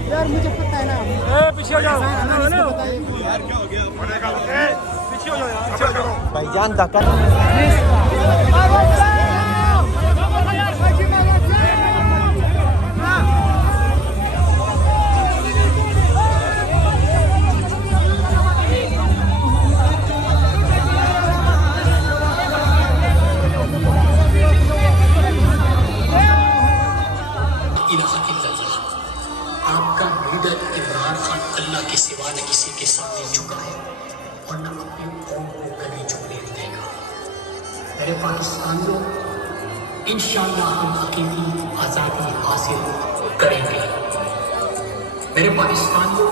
यार मुझे पता है ना। पीछे हो जाओ, भाईजान धक्का आपका लीडर इमरान खान अल्लाह के सिवा न किसी के सामने झुका है और न अपनी कौम को कभी झुकने देगा। मेरे पाकिस्तानियों, इंशाअल्लाह हम हकीकी आज़ादी हासिल करेंगे। मेरे पाकिस्तानियों,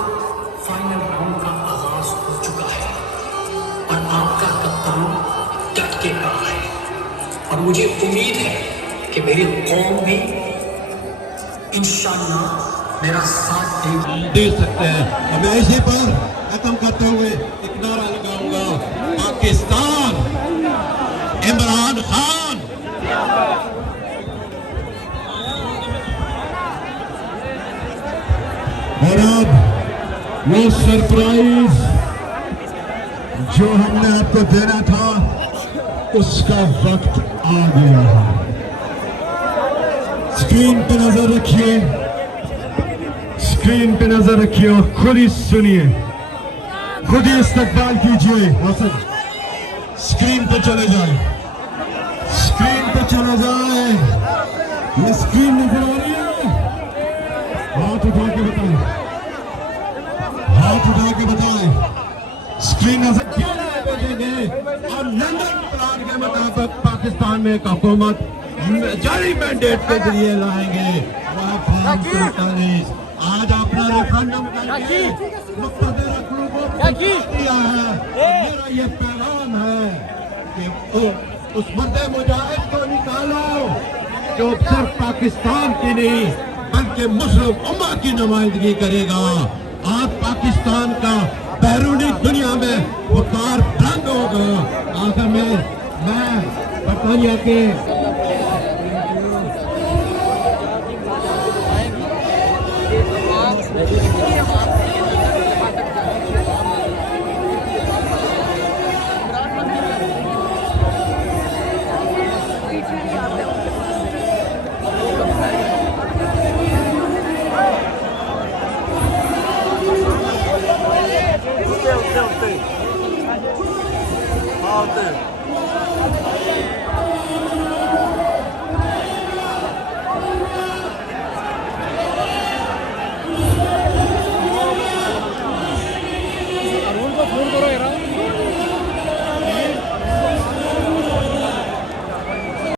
फाइनल राउंड का आगाज हो चुका है और आपका कप्तान डट के खड़ा है और मुझे उम्मीद है कि मेरी कौम भी इंशाअल्लाह मेरा साथ दे सकते हैं। मैं इसी पर खत्म करते हुए एक नारा लगाऊंगा, पाकिस्तान इमरान खान। और अब वो सरप्राइज जो हमने आपको देना था उसका वक्त आ गया है। स्क्रीन पे नजर रखिए, स्क्रीन पे नजर रखिए और खुद ही सुनिए, खुद ही इस्तकबाल कीजिए। स्क्रीन पे चले जाए, स्क्रीन पे चले जाए। ये स्क्रीन नजर आ रही है? हाथ उठा के बताएं, हाथ उठा के बताएं। स्क्रीन नजर भेजेंगे और लंदन प्लान के मुताबिक पाकिस्तान में एक हुकूमत जारी मैंडेट के जरिए लाएंगे। आज अपना रेफरेंडम करके मुख्तदर रखने को दिया है। मेरा ये पैगाम है कि उस मुद्दे मुजाहिद को निकालो जो सिर्फ पाकिस्तान की नहीं बल्कि मुस्लिम उम्मा की नुमाइंदगी करेगा। आज पाकिस्तान का बैरूनी दुनिया में वकार बुलंद होगा। आखिर में मैं बरतानिया के